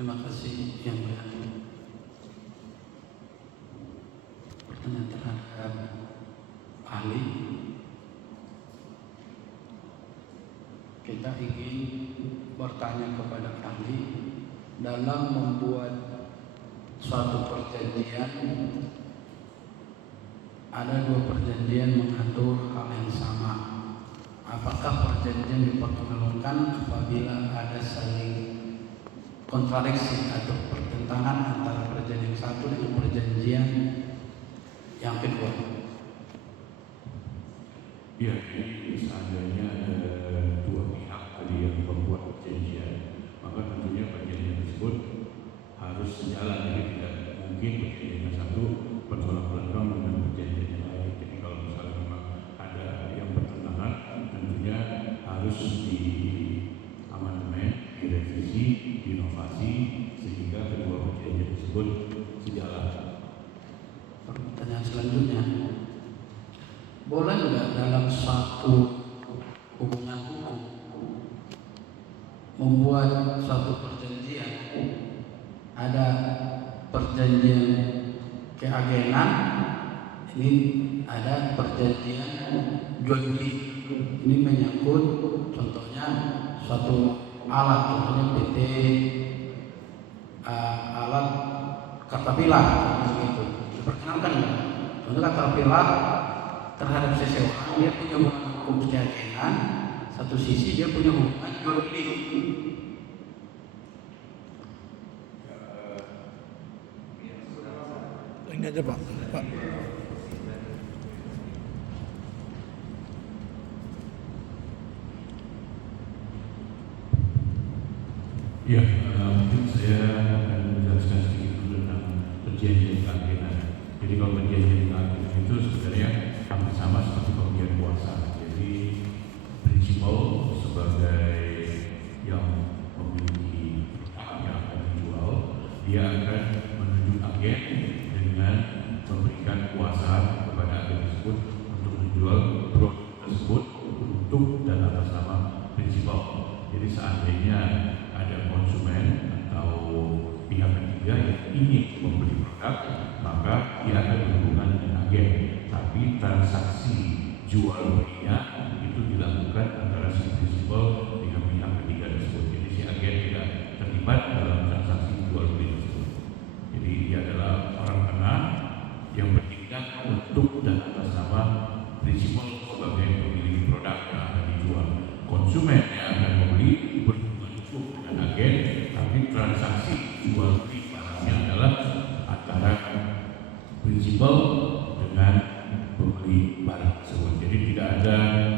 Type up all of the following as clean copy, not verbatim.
Terima kasih yang mulia. Pertanyaan terhadap ahli. Kita ingin bertanya kepada ahli dalam membuat suatu perjanjian. Ada dua perjanjian mengatur hal yang sama. Apakah perjanjian diperkenankan apabila ada saling kontradiksi atau pertentangan antara perjanjian satu dengan perjanjian yang kedua? Ya, jadi seandainya ada dua pihak tadi yang membuat perjanjian, maka tentunya perjanjian tersebut harus sejalan. Jadi tidak mungkin perjanjian yang satu bertolak belakang dengan perjanjian yang lain. Jadi kalau misalnya memang ada yang bertentangan, tentunya harus di amandemen, direvisi, diinovasi sehingga kedua perjanjian tersebut sejalan. Pertanyaan selanjutnya, boleh nggak dalam suatu hubungan hukum membuat suatu perjanjian, ada perjanjian keagenan, ini ada perjanjian jual beli, ini menyangkut contohnya suatu alat, contohnya PT alat Caterpillar gitu, diperkenalkan nggak? Contoh Caterpillar terhadap seseorang dia punya hubungan hukum keyakinan, satu sisi dia punya hubungan jual beli. Ini aja Pak. Ya, mungkin saya akan menjelaskan sedikit dulu tentang perjanjian keagenan. Jadi kalau perjanjian keagenan itu sebenarnya hampir sama seperti pemberian kuasa. Jadi prinsipal sebagai yang memiliki hak yang akan dijual, dia akan menunjuk agen dengan memberikan kuasa kepada agen tersebut untuk menjual produk tersebut untuk dan atas nama prinsipal. Jadi seandainya ada konsumen atau pihak ketiga yang ingin membeli produk, maka dia akan berhubungan dengan agen. Tapi transaksi jual belinya itu dilakukan antara si prinsipal dengan pihak ketiga tersebut. Jadi si agen tidak terlibat dalam transaksi jual beli tersebut. Jadi dia adalah orang tengah yang bertindak untuk dan atas nama prinsipal sebagai pemilik produk yang akan dijual. Konsumen yang akan membeli berhubungan hukum dengan agen, tapi transaksi jual beli barangnya adalah antara prinsipal dengan pembeli barang tersebut. Jadi tidak ada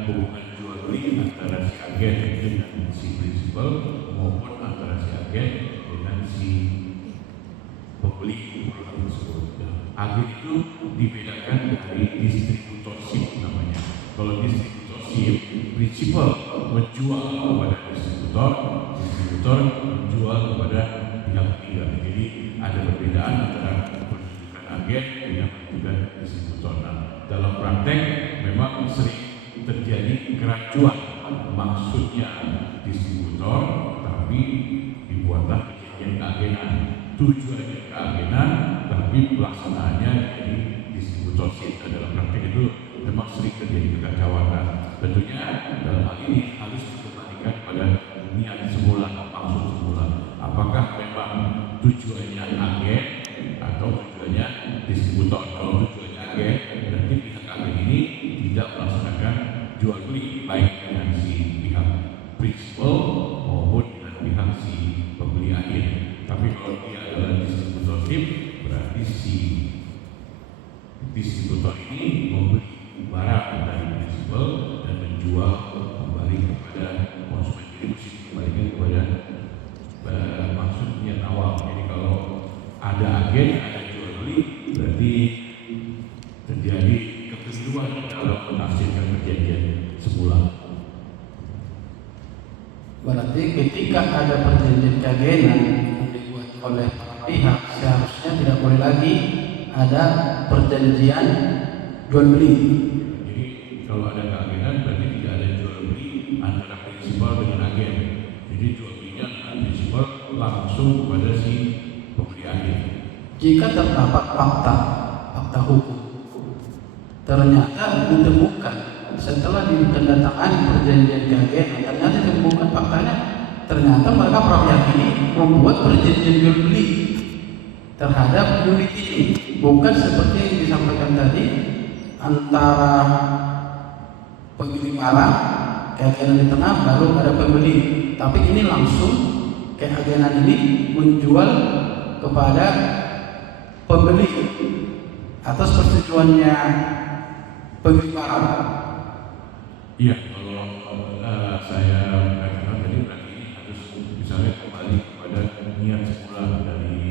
hubungan jual beli antara si agen dengan si prinsipal maupun antara si agen dengan si pembeli produk tersebut. Agen itu dibedakan dari distributorship namanya. Kalau distributorship, prinsipal menjual kepada distributor, distributor menjual kepada pihak ketiga. Jadi ada perbedaan antara penunjukan agen dengan penunjukan distributor. Nah, dalam praktek memang sering terjadi kerancuan, maksudnya distributor tapi dibuatlah perjanjian keagenan. Tujuannya keagenan tapi pelaksanaannya jadi distributorship. Dalam praktek itu memang sering terjadi kekacauan. Nah, tentunya dalam hal ini harus dikembalikan pada niat semula, maksud semula. Apakah memang tujuannya agen atau tujuannya distributor? Kalau tujuannya agen, berarti pihak agen ini tidak melaksanakan jual beli baik dengan si pihak prinsipal maupun dengan pihak si pembeli akhir. Tapi kalau dia adalah distributorship, berarti si distributor ini membeli barang dari prinsipal dan menjual kembali kepada konsumen. Jadi mesti dikembalikan kepada maksud niat awal. Jadi kalau ada agen, ada jual beli, berarti terjadi kekeliruan dalam menafsirkan perjanjian semula. Berarti ketika ada perjanjian keagenan yang dibuat oleh pihak, seharusnya tidak boleh lagi ada perjanjian jual beli. Jadi kalau ada keagenan berarti tidak ada jual beli antara prinsipal dengan agen. Jadi jual belinya prinsipal langsung kepada jika terdapat fakta hukum. Ternyata ditemukan setelah ditandatangani perjanjian keagenan, ternyata ditemukan faktanya, ternyata mereka para pihak ini membuat perjanjian jual beli terhadap unit ini, bukan seperti yang disampaikan tadi antara pemilik barang keagenan di tengah baru ada pembeli, tapi ini langsung keagenan ini menjual kepada pembeli atas persetujuannya pemilik barang. Iya, kalau saya katakan tadi berarti ini harus misalnya kembali kepada niat semula dari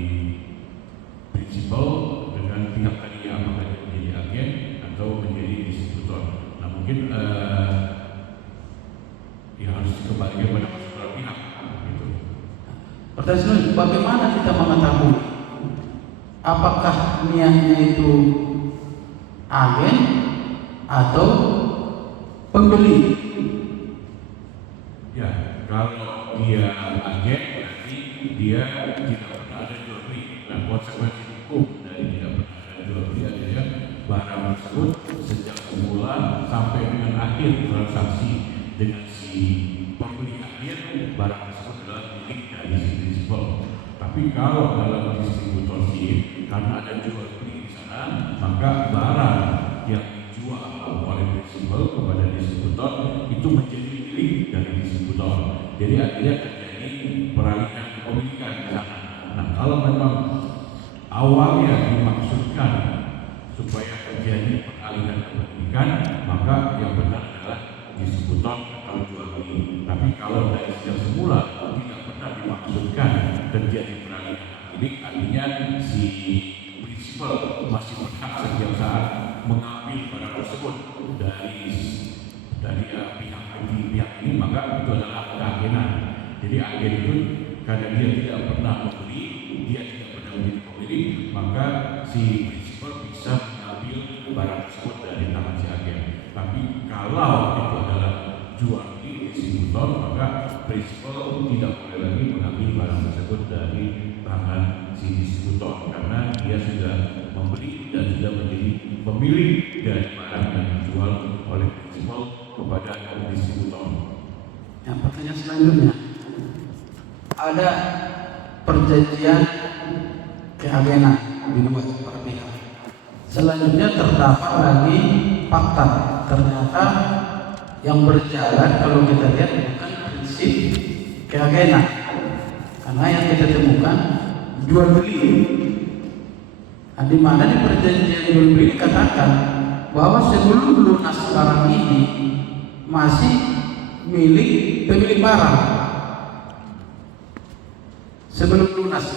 prinsipal dengan pihak tadi yang apakah dia menjadi agen atau menjadi distributor. Nah mungkin ya harus dikembalikan pada masing-masing pihak gitu. Pertanyaan, bagaimana kita mengetahui apakah niatnya itu agen atau pembeli? Ya, kalau dia agen berarti dia tidak pernah ada jual beli. Nah, konsekuensi hukum dari tidak pernah ada jual beli adalah barang tersebut sejak semula sampai dengan akhir transaksi dengan si pembeli akhir, barang tersebut adalah milik dari si prinsipal. Tapi kalau dalam distributorship karena ada jual beli di sana, maka barang yang dijual oleh prinsipal kepada distributor itu menjadi milik dari distributor. Jadi akhirnya terjadi peralihan kepemilikan di sana. Nah, kalau memang awalnya dimaksudkan supaya terjadi peralihan kepemilikan, maka yang benar adalah distributor atau jual beli. Tapi kalau dari sejak semula tidak pernah dimaksudkan terjadi peralihan milik, artinya si prinsipal masih berhak setiap saat mengambil barang tersebut dari pihak ini, maka itu adalah keagenan. Jadi agen itu karena dia tidak pernah membeli, dia tidak pernah menjadi pemilik, maka si prinsipal bisa mengambil barang tersebut dari tangan si agen. Tapi kalau itu adalah jual beli distributor, maka prinsipal tidak boleh lagi mengambil barang tersebut dari tangan si distributor karena dia sudah membeli dan sudah menjadi pemilik dari barang yang dijual oleh prinsipal kepada distributor. Yang pertanyaan selanjutnya, ada perjanjian keagenan dibuat per pihak. Selanjutnya terdapat lagi fakta, ternyata yang berjalan kalau kita lihat bukan prinsip keagenan, karena yang kita temukan jual beli. Nah, di mana di perjanjian jual beli dikatakan bahwa sebelum lunas barang ini masih milik pemilik barang. Sebelum lunas.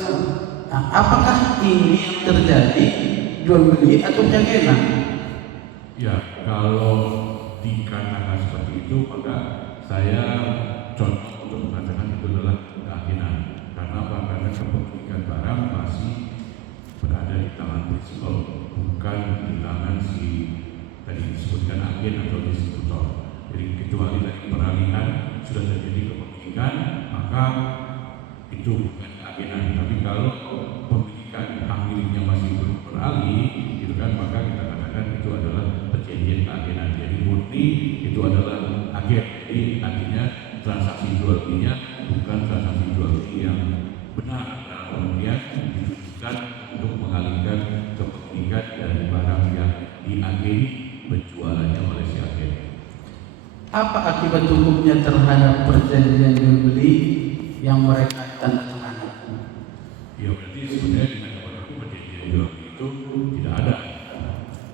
Nah, apakah ini yang terjadi jual beli atau keagenan? Ya, kalau dikatakan seperti itu, maka saya contoh untuk mengatakan itu adalah keagenan. Karena apa? Karena kepemilikan barang masih berada di tangan prinsipal, bukan di tangan si tadi disebutkan agen atau distributor. Jadi kecuali dari peralihan sudah terjadi kepemilikan, maka itu bukan keagenan. Tapi kalau pemilikan hak miliknya masih belum beralih, itu kan maka kita katakan itu adalah perjanjian keagenan. Jadi murni itu adalah agen. Jadi artinya transaksi jual belinya bukan transaksi jual beli yang benar, dalam pengertian ditujukan untuk mengalihkan kepemilikan dari barang yang diageni penjualannya oleh si agen. Apa akibat hukumnya terhadap perjanjian jual beli yang mereka tanda tangani? Ya berarti sebenarnya dengan hukum perjanjian jual beli itu tidak ada,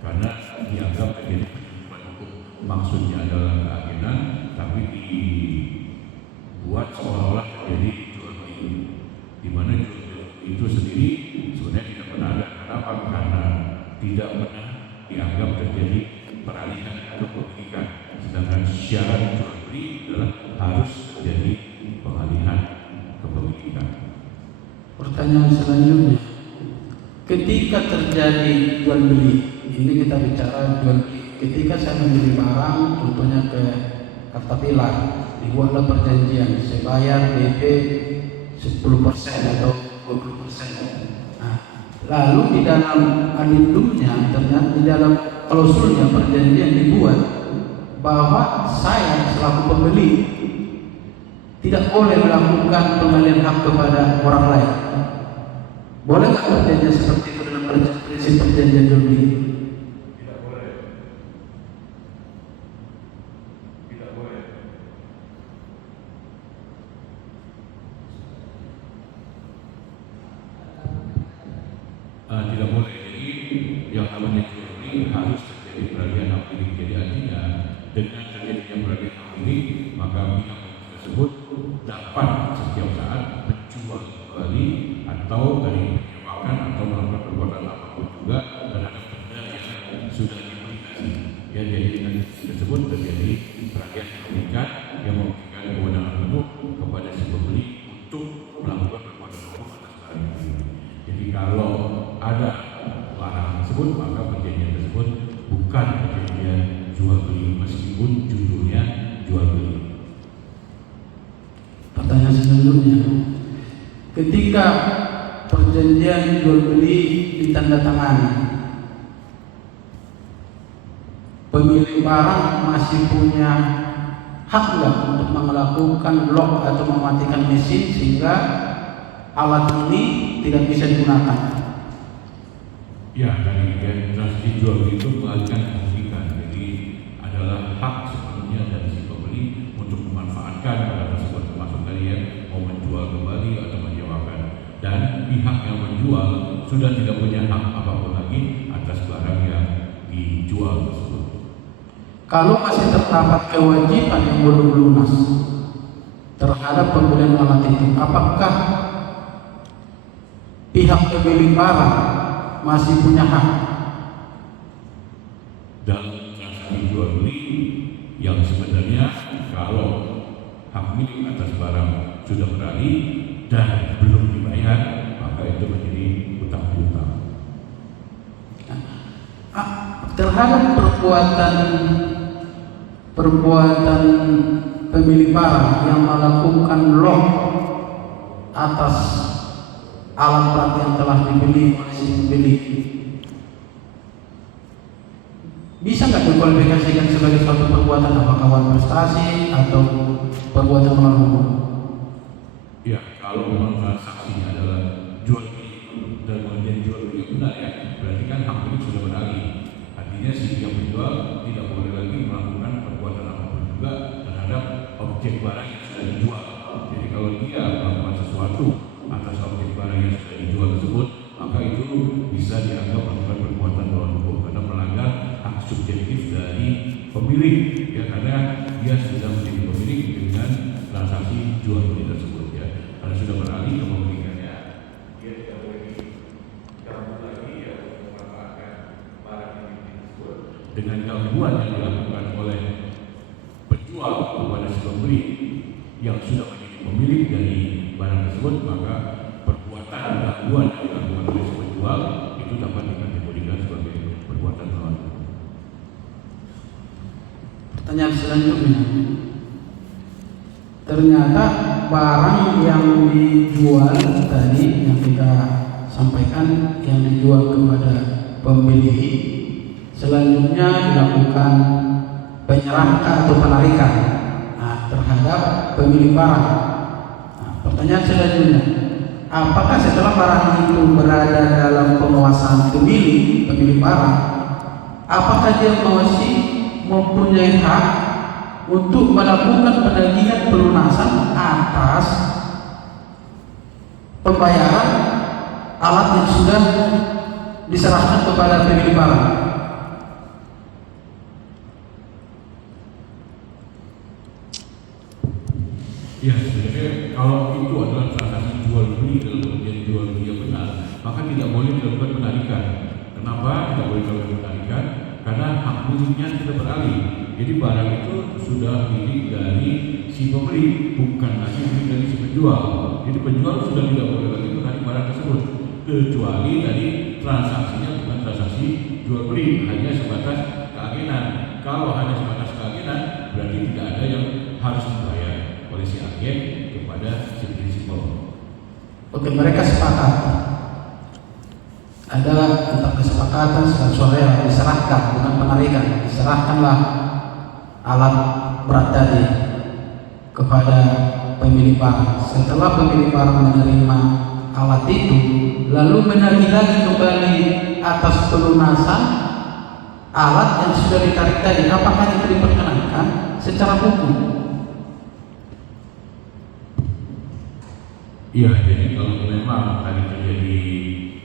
karena dianggap terjadi penyelundupan hukum. Maksudnya adalah keagenan, tapi dibuat seolah-olah terjadi jual beli, di mana jual beli itu sendiri sebenarnya tidak pernah ada. Kenapa? Karena tidak pernah dianggap terjadi peralihan kepemilikan. Sedangkan syarat jual beli adalah harus terjadi pengalihan kepemilikan. Pertanyaan selanjutnya, ketika terjadi jual beli, ini kita bicara jual beli. Ketika saya membeli barang, contohnya ke Caterpillar, dibuatlah perjanjian, saya bayar DP 10% atau 20%. Nah, Lalu di dalam adendumnya, ternyata di dalam klausulnya perjanjian dibuat bahwa saya selaku pembeli tidak boleh melakukan pengalihan hak kepada orang lain. Boleh nggak perjanjian seperti itu dalam prinsip perjanjian jual beli? Tidak boleh. Tidak boleh. Tidak boleh. Jadi yang namanya jual beli harus terjadi peralihan hak milik. Jadi artinya dengan terjadinya peralihan hak milik, maka pihak tersebut dapat setiap saat menjual kembali atau dari menyewakan atau melakukan perbuatan apapun juga terhadap benda yang sudah dimiliki. Ya, jadi dengan tersebut terjadi peralihan kepemilikan yang memberikan kewenangan penuh kepada si pembeli untuk melakukan perbuatan hukum atas barang itu. Jadi kalau ada larangan tersebut, maka perjanjian tersebut bukan perjanjian jual beli meskipun judulnya jual beli. Pertanyaan selanjutnya, ketika perjanjian jual beli ditandatangani, pemilik barang masih punya hak nggak untuk melakukan lock atau mematikan mesin sehingga alat ini tidak bisa digunakan? Ya, dari transaksi jual beli itu mengalihkan kepemilikan. Jadi adalah hak sepenuhnya dari si pembeli untuk memanfaatkan barang tersebut, termasuk dari yang mau menjual kembali atau menyewakan. Dan pihak yang menjual sudah tidak punya hak apapun lagi atas barang yang dijual tersebut. Kalau masih terdapat kewajiban yang belum lunas terhadap pembelian alat itu, apakah pihak pemilik barang masih punya hak? Dalam transaksi jual beli yang sebenarnya kalau hak milik atas barang sudah beralih dan belum dibayar, maka itu menjadi hutang piutang. Terhadap perbuatan pemilik barang yang melakukan lock atas alat yang telah dibeli oleh si pembeli, bisa nggak dikualifikasikan sebagai suatu perbuatan, apakah prestasi atau perbuatan melawan hukum? Ya, kalau memang transaksinya adalah jual beli dan kemudian jual beli benar ya, berarti kan hak milik sudah beralih. Artinya si yang menjual tidak boleh lagi melakukan perbuatan apapun juga terhadap objek barang yang sudah dijual. Jadi kalau dia melakukan sesuatu atas objek barang yang sudah dijual tersebut, maka itu bisa dianggap melakukan perbuatan melawan hukum karena melanggar hak subjektif dari pemilik, ya, karena dia sudah menjadi pemilik dengan transaksi jual beli tersebut, ya, karena sudah beralih kepemilikannya, dia tidak boleh diganggu lagi ya memanfaatkan barang yang tersebut dengan gangguan yang dilakukan oleh penjual kepada si pembeli yang sudah menjadi pemilik dari barang tersebut, maka perbuatan gangguan yang dilakukan oleh si penjual itu dapat dikategorikan sebagai perbuatan melawan hukum. Pertanyaan selanjutnya, ternyata barang yang dijual tadi yang kita sampaikan yang dijual kepada pembeli, selanjutnya dilakukan penyerahan atau penarikan terhadap pemilik barang. Pertanyaan selanjutnya, apakah setelah barang itu berada dalam penguasaan pemilik barang, apakah dia masih mempunyai hak untuk melakukan penagihan pelunasan atas pembayaran alat yang sudah diserahkan kepada pemilik barang? Ya, sebenarnya kalau itu adalah transaksi jual beli dalam perjanjian jual beli yang benar, maka tidak boleh dilakukan penarikan. Kenapa tidak boleh dilakukan penarikan? Karena hak miliknya sudah beralih. Jadi barang itu sudah milik dari si pembeli, bukan lagi milik dari si penjual. Jadi penjual sudah tidak boleh lagi menarik barang tersebut, kecuali dari transaksinya bukan transaksi jual beli, hanya sebatas keagenan. Kalau hanya sebatas keagenan, berarti tidak ada yang harus dibayar oleh si agen kepada si prinsipal. Oke, mereka sepakat. ada entah kesepakatan suara diserahkan, bukan penarikan, diserahkanlah alat berat tadi kepada pemilik barang. Setelah pemilik barang menerima alat itu, lalu menagih lagi kembali atas pelunasan alat yang sudah ditarik tadi, apakah itu diperkenankan secara hukum? Iya, jadi kalau memang tadi terjadi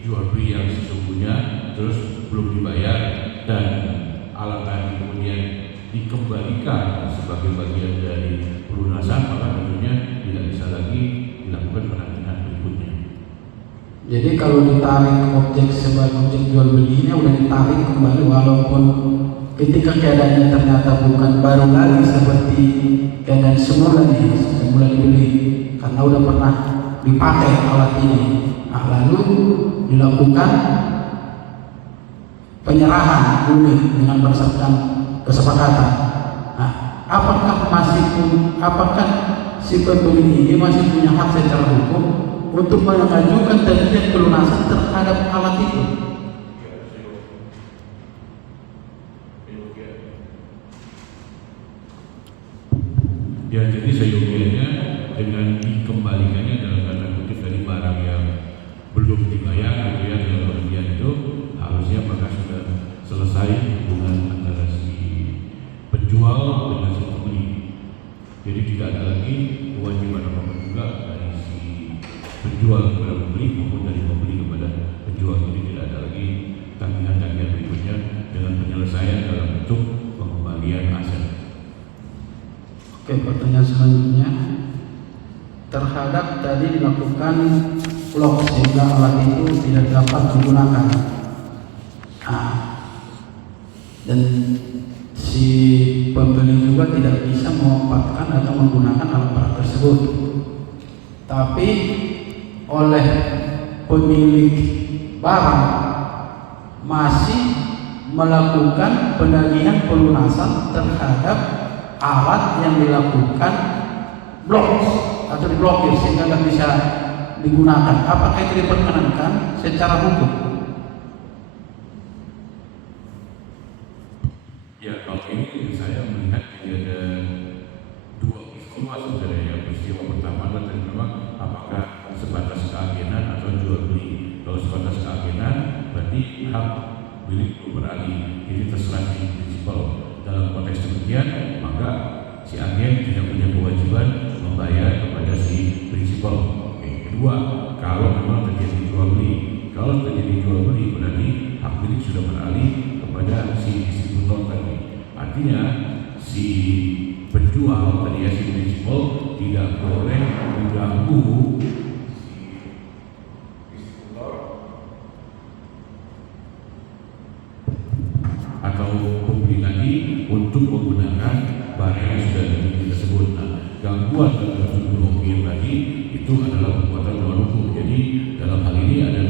jual beli yang sesungguhnya terus belum dibayar dan alat tadi kemudian dikembalikan sebagai bagian dari pelunasan, maka tentunya tidak bisa lagi dilakukan penagihan berikutnya. Jadi kalau ditarik objek sebagai objek jual belinya udah ditarik kembali, walaupun ketika keadaannya ternyata bukan baru lagi seperti keadaan semula dibeli, karena udah pernah dipakai alat ini, lalu dilakukan penyerahan unit dengan berdasarkan kesepakatan. Apakah si pembeli ini masih punya hak secara hukum untuk mengajukan tagihan pelunasan terhadap alat itu? Ya, jadi seyogianya dengan dikembalikannya dalam tanda kutip dari barang yang belum dibayar, gitu ya, dalam bagian itu harusnya maka sudah selesai hubungan antara si penjual dengan si pembeli. Jadi tidak ada lagi kewajiban apapun juga dari si penjual kepada pembeli maupun dari pembeli kepada penjual. Jadi tidak ada lagi tagihan-tagihan berikutnya dengan penyelesaian dalam bentuk pengembalian aset. Oke, pertanyaan selanjutnya, terhadap tadi dilakukan lock sehingga alat itu tidak dapat digunakan, dan si pembeli juga tidak bisa memanfaatkan atau menggunakan alat berat tersebut, tapi oleh pemilik barang masih melakukan penagihan pelunasan terhadap alat yang dilakukan blok atau diblokir sehingga tidak bisa digunakan. Apakah itu diperkenankan secara hukum? Ya, kalau ini saya melihat ada dua peristiwa sebenarnya. Peristiwa pertama adalah memang apakah sebatas keagenan atau jual beli. Kalau sebatas keagenan berarti hak milik beralih, ini terserah si prinsipal. Dalam konteks demikian, maka si agen tidak punya kewajiban membayar kepada si prinsipal. Kedua, kalau memang terjadi jual beli, kalau terjadi jual beli berarti hak milik sudah beralih kepada si distributor tadi. Artinya si penjual tadi ya, si prinsipal tidak boleh mengganggu atau pembeli lagi untuk menggunakan barang yang sudah tersebut. Gangguan terhadap blokir tadi itu adalah perbuatan melawan hukum. Jadi dalam hal ini ada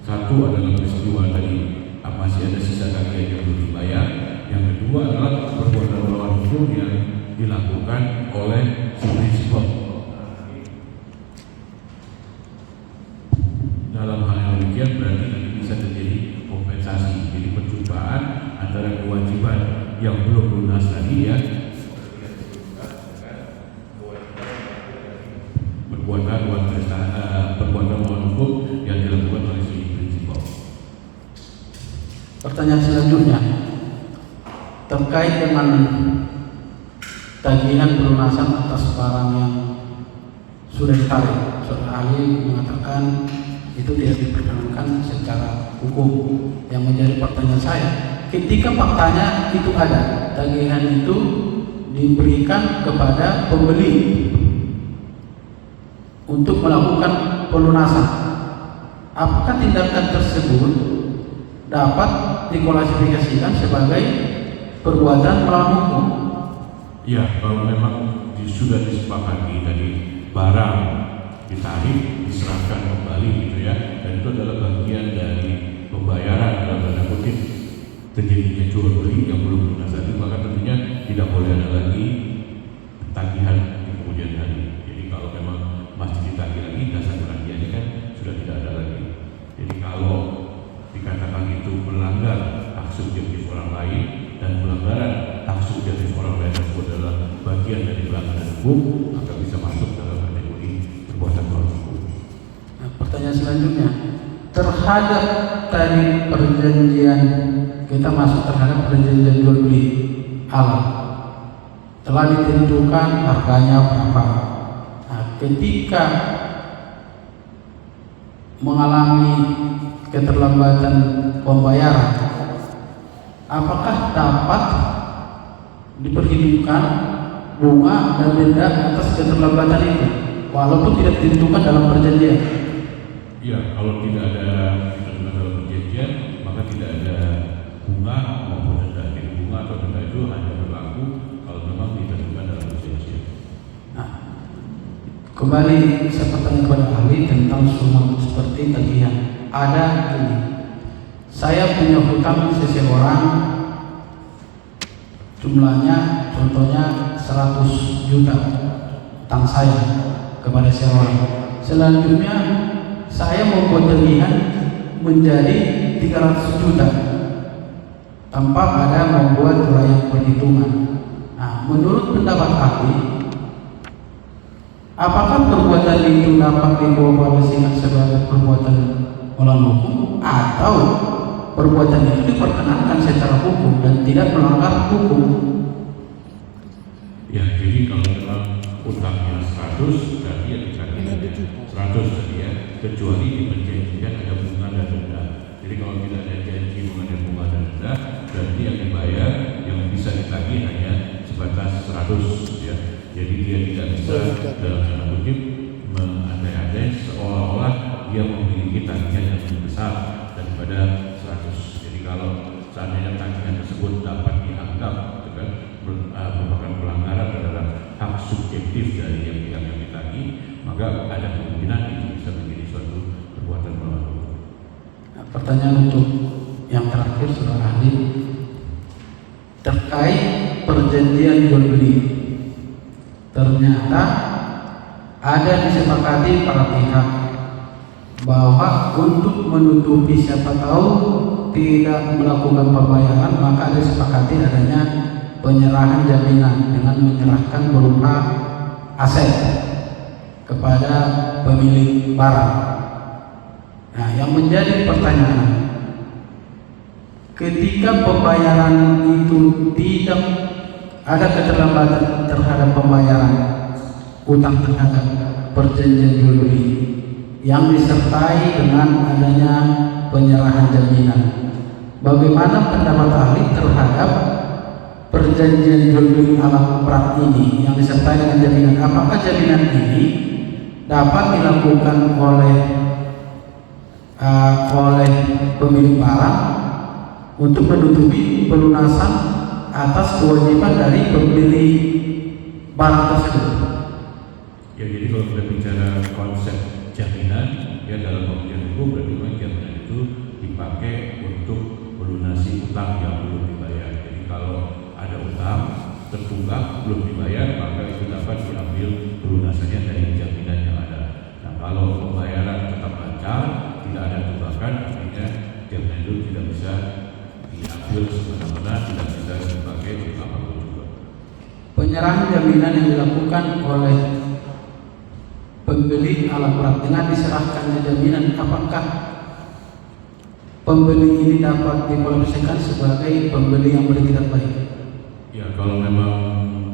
satu adalah peristiwa tadi masih ada sisa tagihan yang belum dibayar. Yang kedua adalah perbuatan melawan hukum yang dilakukan oleh si prinsipal. Dalam hal yang demikian berarti nanti bisa terjadi kompensasi. Jadi perjumpaan antara kewajiban yang belum lunas tadi ya, perbuatan melawan hukum yang dilakukan oleh si prinsipal. Pertanyaan selanjutnya terkait dengan tagihan pelunasan atas barang yang sudah ditarik. Saudara ahli mengatakan itu tidak diperkenankan secara hukum. Yang menjadi pertanyaan saya, ketika faktanya itu ada, tagihan itu diberikan kepada pembeli untuk melakukan pelunasan, apakah tindakan tersebut dapat diklasifikasikan sebagai perbuatan melawan hukum? Ya, kalau memang sudah disepakati tadi barang ditarik, diserahkan kembali gitu ya, dan itu adalah bagian dari pembayaran dalam tanda kutip terjadinya jual beli yang belum lunas tadi, maka tentunya tidak boleh ada lagi tagihan di kemudian hari. Jadi kalau memang masih ditagih lagi Jadi kalau dikatakan itu melanggar hak subjektif orang lain dan pelanggaran hak subjektif orang lain itu adalah bagian dari pelanggaran hukum, maka bisa masuk dalam kategori perbuatan melawan hukum. Nah, pertanyaan selanjutnya, terhadap tadi perjanjian, kita masuk terhadap perjanjian jual beli alat, telah ditentukan harganya berapa. Nah, ketika mengalami keterlambatan pembayaran, apakah dapat diperhitungkan bunga dan denda atas keterlambatan itu, walaupun tidak ditentukan dalam perjanjian? Iya, kalau tidak ada ditentukan dalam perjanjian, maka tidak ada bunga maupun denda. Jadi bunga atau denda itu hanya berlaku kalau memang ditentukan dalam perjanjian. Nah, kembali saya bertanya kepada ahli tentang summa seperti tagihan. Ada ini, saya punya hutang seseorang, jumlahnya contohnya 100 juta hutang saya kepada seseorang. Selanjutnya saya membuat tagihan menjadi 300 juta tanpa ada membuat uraian perhitungan. Nah, menurut pendapat ahli, apakah perbuatan itu dapat dikomunikasikan sebagai perbuatan melawan hukum atau perbuatan itu diperkenankan secara hukum dan tidak melanggar hukum? Ya, jadi kalau memang utangnya 100, berarti ya dikatakan 100 tadi ya, kecuali di perjanjian ada bunga dan denda. Jadi kalau tidak ada janji mengenai bunga dan denda, berarti yang dibayar yang bisa ditagih hanya sebatas 100 ya. Jadi dia tidak bisa dalam tanda kutip mengandai-andai seolah-olah dia memiliki tagihan yang lebih besar daripada 100. Jadi kalau seandainya tagihan tersebut dapat dianggap merupakan pelanggaran terhadap hak subjektif dari yang pihak yang ditagih, maka ada kemungkinan itu bisa menjadi suatu perbuatan melawan hukum. Nah, pertanyaan untuk yang terakhir, saudara ahli, terkait perjanjian jual beli, ternyata ada disepakati para pihak bahwa untuk menutupi siapa tahu tidak melakukan pembayaran, maka ada disepakati adanya penyerahan jaminan dengan menyerahkan berupa aset kepada pemilik barang. Nah, yang menjadi pertanyaan, ketika pembayaran itu tidak ada keterlambatan terhadap pembayaran utang terhadap perjanjian jual beli yang disertai dengan adanya penyerahan jaminan, bagaimana pendapat ahli terhadap perjanjian jual beli alat berat ini yang disertai dengan jaminan? Apakah jaminan ini dapat dilakukan oleh pemilik barang untuk menutupi pelunasan atas kewajiban dari pembeli barang tersebut? Ya, jadi kalau kita bicara konsep jaminan, ya dalam pengertian hukum berarti memang jaminan itu dipakai untuk melunasi utang yang belum dibayar. Jadi kalau ada utang tertunggak belum dibayar, maka itu dapat diambil pelunasannya dari jaminan yang ada. Nah, kalau pembayaran tetap lancar, tidak ada tunggakan, artinya jaminan itu tidak bisa diambil semena-mena, tidak bisa dipakai untuk apapun juga. Penyerahan jaminan yang dilakukan oleh pembeli alat berat dengan diserahkannya jaminan, apakah pembeli ini dapat dikualifikasikan sebagai pembeli yang bertindak baik? Ya, kalau memang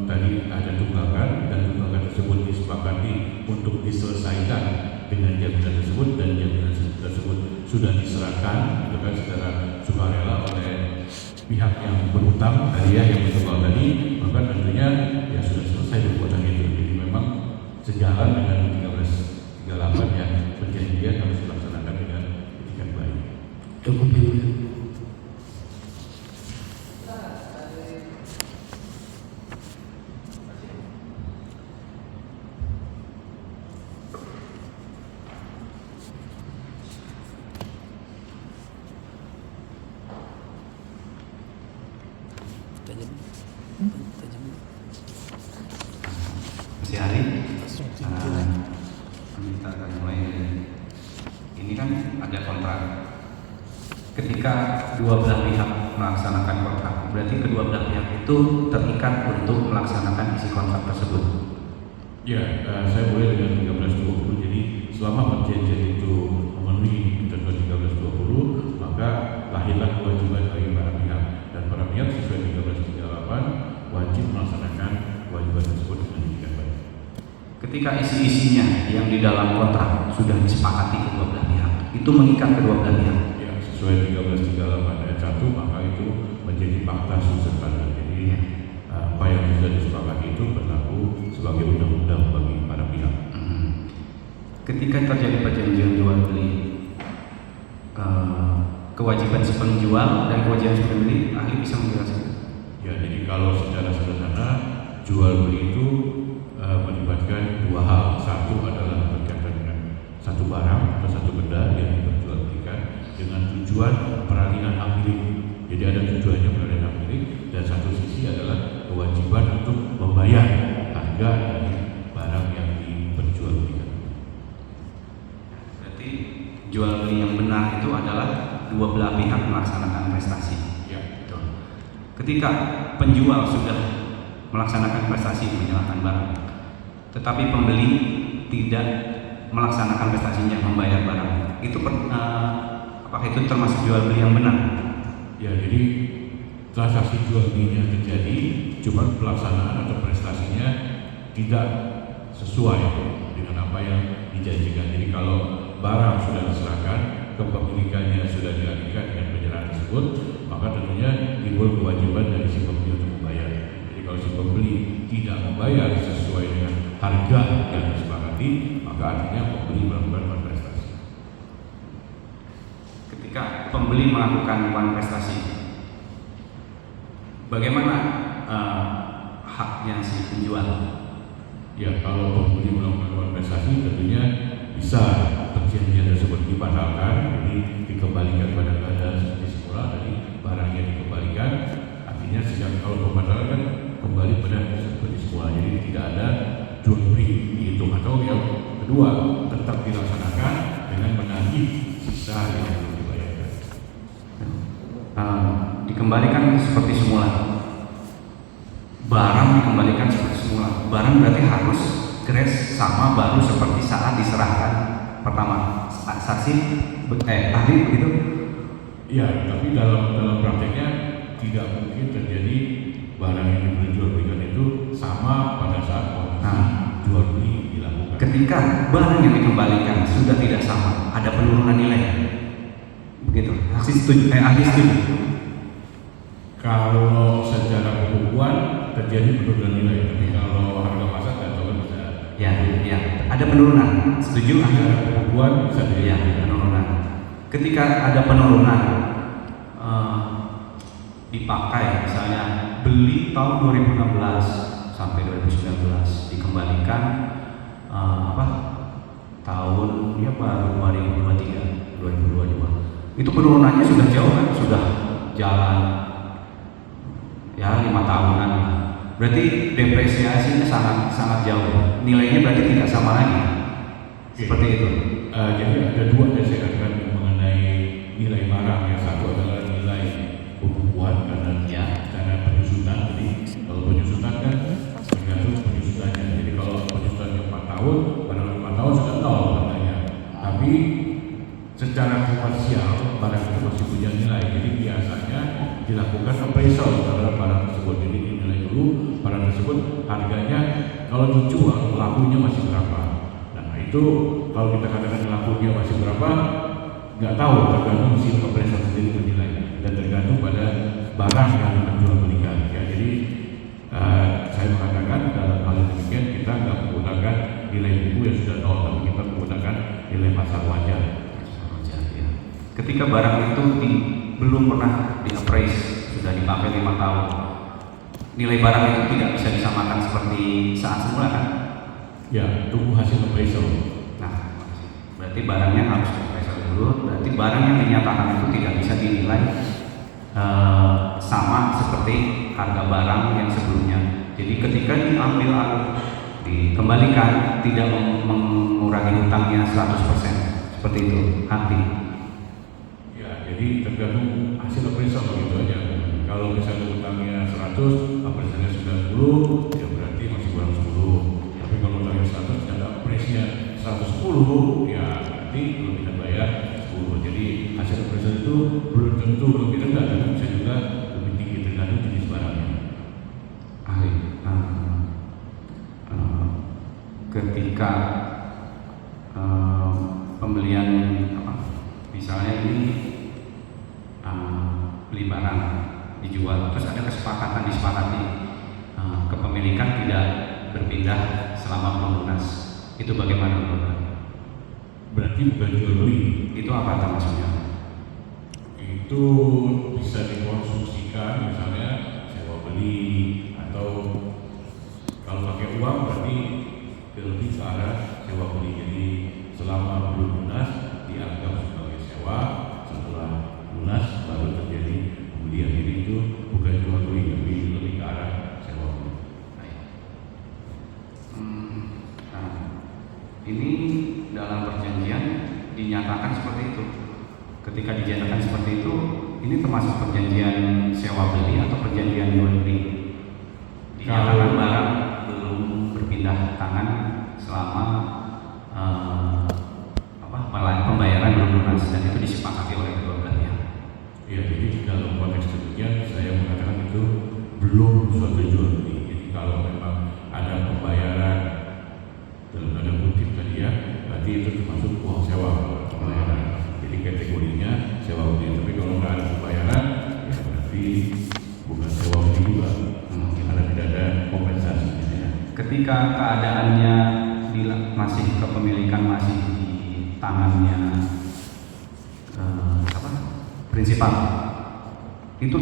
tadi ada tunggakan dan tunggakan tersebut disepakati untuk diselesaikan dengan jaminan tersebut dan jaminan tersebut sudah diserahkan gitu kan, secara sukarela oleh pihak yang berutang tadi ya, yang bertunggal tadi, maka tentunya ya sudah selesai perbuatan itu. Jadi memang sejalan dengan 1338 yang perjanjian harus dilaksanakan dengan etikat baik. Cukup ini. Tanya. ada kontrak. Ketika dua belah pihak melaksanakan kontrak, berarti kedua belah pihak itu terikat untuk melaksanakan isi kontrak tersebut. Ya, saya boleh dengan 1320. Jadi selama perjanjian itu memenuhi ketentuan 1320, maka lahirlah kewajiban bagi para pihak, dan para pihak sesuai 1338 wajib melaksanakan kewajiban tersebut dengan demikian baik. Ketika isi-isinya yang di dalam kontrak sudah disepakati kedua belah pihak, itu mengikat kedua belah pihak. Ya, sesuai 1338 ayat 1, maka itu menjadi fakta substansial. Jadi apa yang sudah disepakati itu berlaku sebagai undang-undang bagi para pihak. Ketika terjadi perjanjian jual beli, kewajiban si penjual dan kewajiban si pembeli, ahli bisa menjelaskan? Ya, jadi kalau secara sederhana jual beli itu melibatkan dua hal. Satu adalah berkaitan dengan satu barang atau satu benda yang diperjualbelikan dengan tujuan peralihan hak milik. Jadi ada tujuannya peralihan hak milik, dan satu sisi adalah kewajiban untuk membayar harga dari barang yang diperjualbelikan. Berarti jual beli yang benar itu adalah dua belah pihak melaksanakan prestasi. Ya, Betul. Ketika penjual sudah melaksanakan prestasi menyerahkan barang, tetapi pembeli tidak melaksanakan prestasinya membayar barang, itu apakah itu termasuk jual beli yang benar? ya, jadi transaksi jual belinya terjadi, cuma pelaksanaan atau prestasinya tidak sesuai dengan apa yang dijanjikan. Jadi kalau barang sudah diserahkan, kepemilikannya sudah dialihkan dengan penyerahan tersebut, maka tentunya timbul kewajiban dari si pembeli untuk membayar. Jadi kalau si pembeli tidak membayar sesuai dengan harga yang disepakati, maka artinya pembeli melakukan prestasi. Ketika pembeli melakukan prestasi, bagaimana haknya si penjual? Ya, kalau pembeli melakukan prestasi tentunya bisa perjanjian tersebut dibatalkan, jadi dikembalikan pada keadaan seperti semula, tadi barangnya dikembalikan. Artinya sejak kalau pembatalan kembali pada seperti semula, jadi tidak ada jual beli dihitung. Atau yang kedua, tetap dilaksanakan dengan menagih sisa yang belum dibayarkan. Dikembalikan seperti semula. Barang dikembalikan seperti semula. Barang berarti harus grace sama baru seperti saat diserahkan pertama. Saksi ahli begitu? Ya, tapi dalam prakteknya tidak mungkin terjadi barang yang diperjualbelikan itu sama pada saat jual beli dilakukan. Ketika barang yang dikembalikan sudah tidak sama, ada penurunan nilai. Begitu. Ahli setuju. Kalau secara pembukuan terjadi penurunan nilai, tapi kalau harga pasar kan bisa. Ya, ada penurunan. Setuju? Secara pembukuan bisa Ya, penurunan. Ketika ada penurunan, dipakai misalnya beli tahun 2016 sampai 2019 dikembalikan tahun ya baru 2023 2022 itu penurunannya sudah jauh kan, sudah jalan ya 5 tahunan, berarti depresiasinya sangat jauh, nilainya berarti tidak sama lagi. Seperti itu. Jadi ada dua yang saya katakan mengenai nilai barang. Yang satu adalah nilai pembukuan karena penyusutan. Jadi kalau penyusutan kan tergantung penyusutannya. Jadi kalau penyusutannya 4 tahun, pada 5 tahun sudah nol harganya. Tapi secara komersial barang itu masih punya nilai. Jadi biasanya dilakukan appraisal terhadap barang tersebut. Jadi dinilai dulu barang tersebut harganya kalau dijual lakunya masih berapa. Itu kalau kita katakan lakunya masih berapa, nggak tahu, tergantung si appraisal sendiri menilai dan tergantung pada barang yang diperjualbelikan. Ya, jadi saya mengatakan dalam hal yang demikian kita nggak menggunakan nilai buku yang sudah nol, tapi kita menggunakan nilai pasar wajar. Ketika barang itu belum pernah diappraise, sudah dipakai 5 tahun, nilai barang itu tidak bisa disamakan seperti saat semula kan? Ya, tunggu hasil appraisal. Nah, berarti barangnya harus di-appraisal dulu. Berarti barang yang dinyatakan itu tidak bisa dinilai sama seperti harga barang yang sebelumnya. Jadi ketika diambil alih, dikembalikan, tidak mengurangi hutangnya 100%. Seperti itu, hati. tergantung hasil appraisal gitu aja. Kalau misalnya utangnya 100, appraisalnya 90, ya berarti masih kurang 10. Tapi kalau utangnya 100 dan appraisnya 110, ya berarti belum bisa bayar 10. Jadi hasil appraisal itu belum tentu lebih rendah, tapi bisa juga lebih tinggi tergantung jenis barangnya. Ahli, ketika pembelian misalnya ini beli barang dijual, terus ada disepakati kepemilikan tidak berpindah selama belum lunas, itu bagaimana Bapak? Berarti bukan jual beli. Itu apa maksudnya? Itu bisa dikonstruksikan, misalnya sewa beli, atau kalau pakai uang berarti lebih ke arah sewa beli. Jadi selama belum lunas dianggap sebagai sewa, setelah lunas baru terjadi pembelian. Jadi itu bukan jual beli, tapi lebih ke arah sewa beli. Ini dalam perjanjian dinyatakan seperti itu. Ketika dinyatakan seperti itu, ini termasuk perjanjian sewa beli atau perjanjian jual beli? Dinyatakan barang belum berpindah tangan selama pembayaran belum lunas, dan itu disepakati oleh kedua belah pihak. Ya, jadi dalam konteks demikian saya mengatakan itu belum suatu jual beli. Jadi kalau memang ada pembayaran dalam tanda kutip tadi ya, berarti itu termasuk uang sewa pembayaran. Jadi kategorinya sewa beli. Tapi kalau nggak ada pembayaran, ya berarti bukan sewa beli juga, karena tidak ada kompensasi. Ya. Ketika keadaannya masih kepemilikan masih di tangannya prinsipal, itu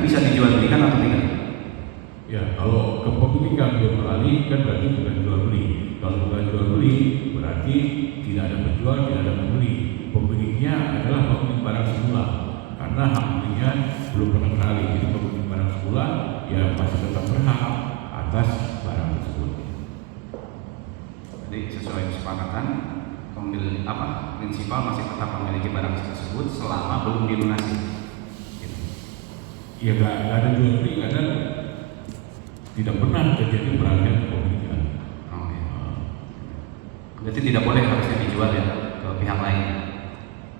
bisa dijual belikan atau tidak? Ya, kalau kepemilikan belum beralih kan berarti bukan jual beli. Kalau bukan jual beli berarti tidak ada penjual, tidak ada pembeli. Pemiliknya adalah pemilik barang semula, karena hak miliknya belum pernah beralih. Jadi pemilik barang semula ya masih tetap berhak atas barang tersebut. Jadi sesuai kesepakatan, prinsipal masih tetap memiliki barang tersebut selama belum dilunasi. Gitu. Ya nggak ada jual beli karena tidak pernah terjadi peralihan kepemilikan. Oh, ya. Berarti tidak boleh harusnya dijual ya ke pihak lain.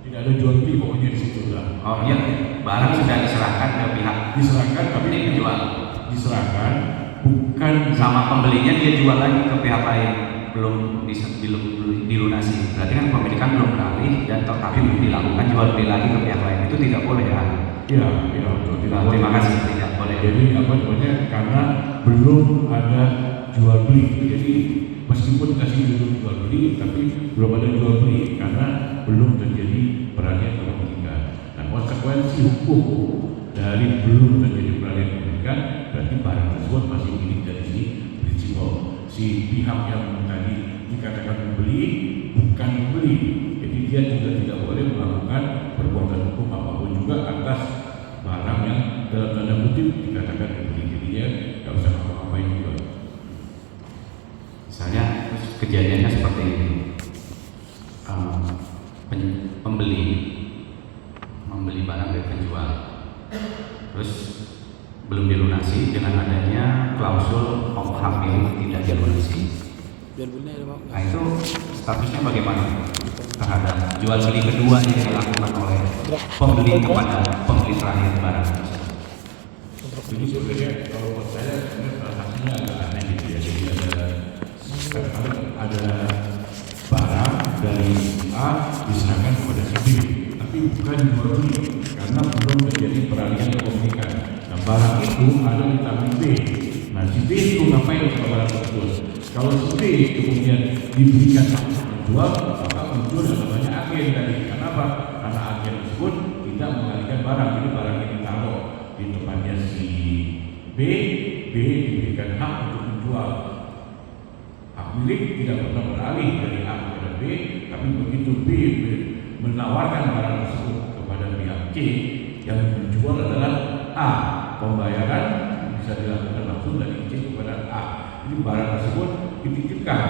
Tidak ada jual beli pokoknya di situ lah. Oh iya, barang sudah diserahkan ke pihak. Diserahkan tapi dijual. Diserahkan bukan sama pembelinya, dia jual lagi ke pihak lain belum dilunasi. Berarti kan pemilikan belum beralih dan tapi dilakukan jual beli lagi ke pihak lain, itu tidak boleh ya? Iya, betul. Terima kasih, tidak boleh. Jadi karena belum ada jual beli. Jadi meskipun dikasih dulu jual beli, tapi belum ada jual beli karena belum terjadi peralihan kepemilikan. Nah, konsekuensi hukum dari belum terjadi peralihan kepemilikan berarti barang tersebut masih milik dari si prinsipal. Si pihak yang tadi dikatakan membeli bukan membeli, jadi dia juga tidak boleh melakukan perbuatan hukum apapun juga atas barang yang dalam tanda kutip dikatakan dibeli. Jadi dia tidak usah ngapa-ngapain juga. Misalnya kejadiannya seperti ini, membeli barang dari penjual, terus belum dilunasi dengan adanya klausul hak milik tidak dilunasi. Nah itu statusnya bagaimana terhadap jual beli kedua yang dilakukan oleh pembeli kepada pembeli terakhir barang? Jadi sebenarnya kalau buat saya salah satunya agak aneh gitu ya. Jadi ada barang dari A diserahkan kepada si B, tapi bukan jual beli karena belum terjadi peralihan kepemilikan. Nah, barang itu ada di tangan B. Nah, si B itu ngapain sama barang tersebut? Kalau si B kemudian diberikan hak untuk menjual, maka muncul yang namanya agen tadi. Kenapa? Karena agen tersebut tidak mengalihkan barang. Jadi barang ini ditaruh di tempatnya si B diberikan hak untuk menjual. Hak milik tidak pernah beralih dari A kepada B, tapi begitu B menawarkan barang tersebut kepada pihak C, yang menjual adalah A. Pembayaran bisa dilakukan langsung dari C kepada A. Jadi barang tersebut dititipkan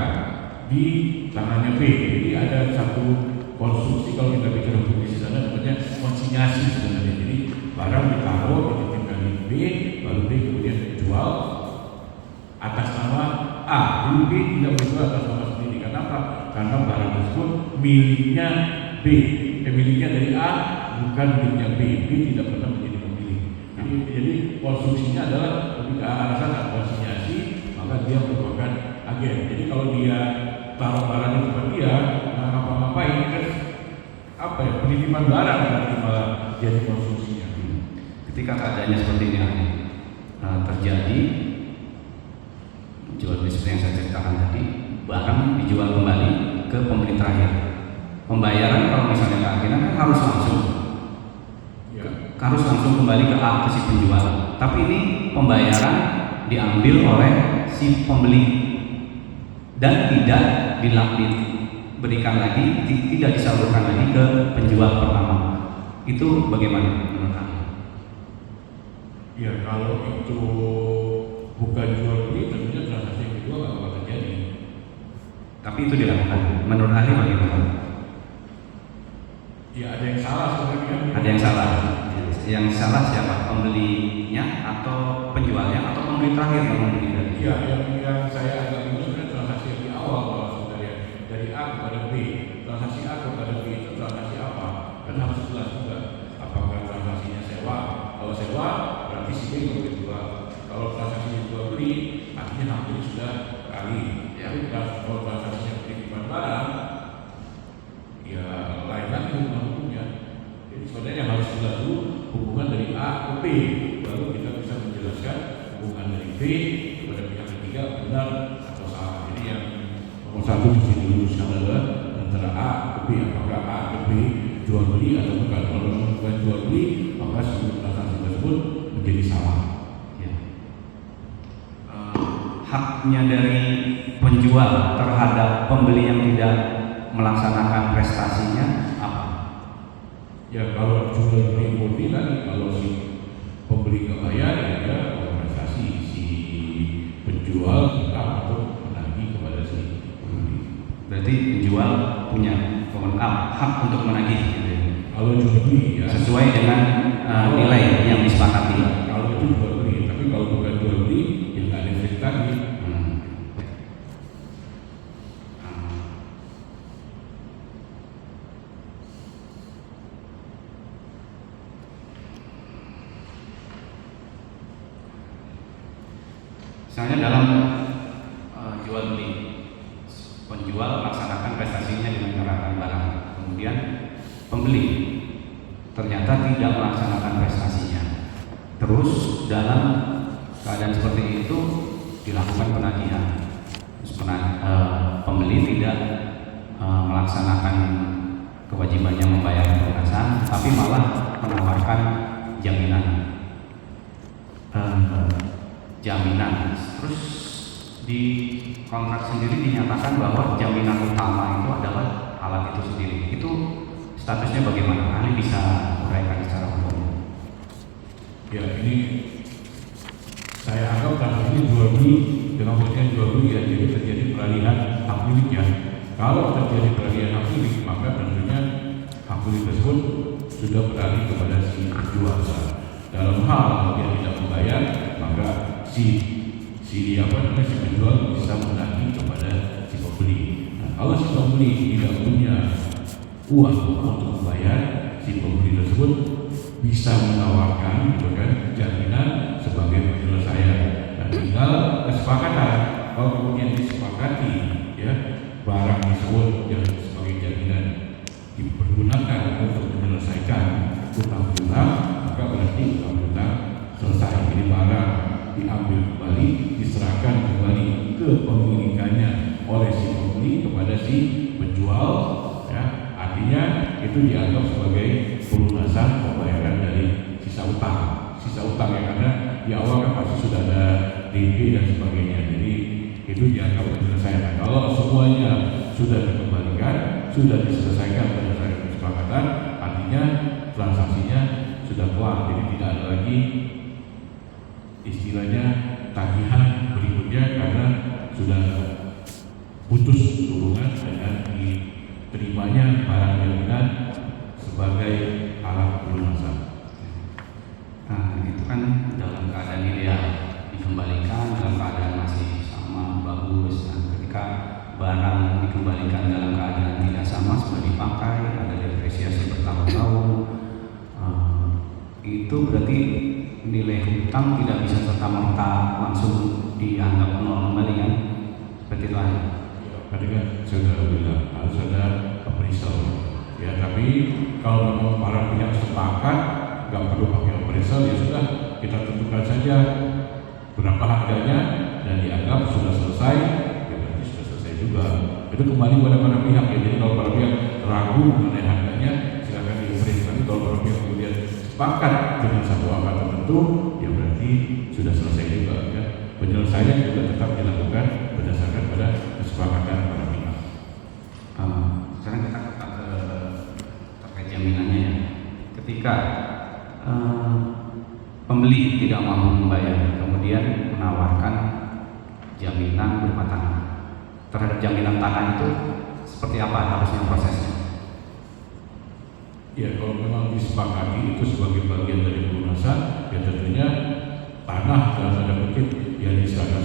di tangannya B. Jadi ada satu konstruksi, kalau kita bicara hukum di sana namanya konsinyasi sebenarnya. Jadi barang ditaruh dititipkan di B, baru B kemudian dijual atas nama A. Jadi B tidak berjual atas nama sendiri. Kenapa? Karena barang tersebut miliknya B, miliknya dari A, bukan miliknya B. B tidak pernah menjadi pemilik. Jadi konstruksinya adalah ketika alasan konsinyasi, maka dia merupakan agen. Jadi kalau dia taruh barangnya kepada dia, nggak ngapa-ngapain kan apa ya, penitipan barang nanti malah jadi konstruksinya. Ketika keadaannya seperti ini terjadi jual beli seperti yang saya ceritakan tadi, barang dijual kembali ke pembeli terakhir. Pembayaran kalau misalnya keagenan kan harus langsung, harus langsung kembali ke A, ke si penjual. Tapi ini pembayaran diambil oleh si pembeli dan tidak diberikan lagi, tidak disalurkan lagi ke penjual pertama. Itu bagaimana menurut Anda? Ya kalau itu bukan jual beli, tentunya transaksi yang kedua nggak bakal terjadi. Tapi itu dilakukan. Menurut ahli bagaimana? Ya ada yang salah sebenarnya. Ada yang salah. Yang salah siapa? Pembelinya atau penjualnya atau pembeli terakhir yang membeli dari? Ya yang saya agak bingung sebenarnya transaksi yang di awal kalau sebenarnya dari A kepada B. Transaksi A kepada B itu transaksi apa? Kan harus jelas juga. Apakah transaksinya sewa? Kalau sewa berarti si B nggak boleh jual. Kalau transaksinya jual beli, artinya hampir sudah kali. Tapi kalau transaksinya penitipan barang, ya lain lagi hukumnya. Jadi sebenarnya harus jelas dulu hubungan dari A ke B, baru kita bisa menjelaskan hubungan dari B kepada pihak ketiga benar atau salah. Jadi yang nomor satu mesti diluruskan adalah antara A ke B, apakah A ke B jual beli atau bukan. Kalau bukan jual beli, maka seluruh transaksi tersebut menjadi salah. Ya. Haknya dari penjual terhadap pembeli yang tidak melaksanakan prestasinya apa? Ya kalau jual beli murni kan kalau si pembeli nggak bayar ya dia kompensasi, si penjual tetap untuk menagih kepada si pembeli. Berarti penjual punya hak untuk menagih gitu ya? Kalau jual beli ya Sesuai dengan nilai yang disepakati. Kalau itu jual beli, tapi kalau bukan jual beli ya nggak ada efek tadi. Misalnya dalam jual beli, penjual melaksanakan prestasinya dengan menggunakan barang, kemudian pembeli ternyata tidak melaksanakan prestasinya. Terus dalam keadaan seperti itu dilakukan penagihan. Terus pembeli tidak melaksanakan kewajibannya membayar pelunasan, tapi malah menawarkan jaminan. Terus di kontrak sendiri dinyatakan bahwa jaminan utama itu adalah alat itu sendiri. Itu statusnya bagaimana? Ahli bisa uraikan secara umum. Ya ini saya anggap kasus ini jual beli dengan pengertian jual beli ya, jadi terjadi peralihan hak milik ya. Kalau terjadi peralihan hak milik, maka tentunya hak milik tersebut sudah beralih kepada si penjual. Dalam hal dia tidak membayar, maka si penjual bisa menagih kepada si pembeli. Nah, kalau si pembeli tidak punya uang untuk membayar, si pembeli tersebut bisa menawarkan gitu kan, jaminan sebagai penyelesaian. Nah, tinggal kesepakatan. Kalau kemudian disepakati ya barang tersebut yang sebagai jaminan dipergunakan untuk menyelesaikan utang piutang, maka berarti utang piutang selesai. Jadi barang diambil kembali, diserahkan kembali ke pemilikannya oleh si pembeli kepada si penjual ya. Artinya itu dianggap sebagai pelunasan pembayaran dari sisa utang yang karena di awal kan pasti sudah ada DP dan sebagainya. Jadi itu dianggap penyelesaian. Kalau semuanya sudah dikembalikan, sudah diselesaikan berdasarkan kesepakatan, artinya transaksinya sudah kelar. Jadi tidak ada lagi istilahnya tagihan berikutnya karena sudah putus hubungan dengan terimanya barang jaminan sebagai alat pelunasan. Nah, itu kan dalam keadaan ideal dikembalikan dalam keadaan masih sama bagus. Nah, ketika barang dikembalikan dalam keadaan tidak sama sudah dipakai, ada depresiasi bertahun-tahun, itu berarti nilai hutang tidak bisa serta-merta langsung dianggap nol kembali kan? Seperti itu aja. Tadi kan saudara bilang harus ada appraisal. Ya, tapi kalau memang para pihak sepakat nggak perlu pakai appraisal, ya sudah kita tentukan saja berapa harganya dan dianggap sudah selesai, ya berarti sudah selesai juga. Itu kembali pada para pihak ya. Jadi kalau para pihak ragu mengenai harganya, silakan diappraise. Tapi kalau para pihak kemudian sepakat dengan satu angka tertentu, ya berarti sudah selesai juga ya. Penyelesaian juga tetap dilakukan berdasarkan pada kesepakatan para pihak. Sekarang kita terkait jaminannya ya. Ketika pembeli tidak mampu membayar, kemudian menawarkan jaminan berupa tanah. Terhadap jaminan tanah itu seperti apa harusnya prosesnya? Ya, kalau memang disepakati itu sebagai bagian dari pelunasan, ya tentunya tanah dalam tanda kutip yang diserahkan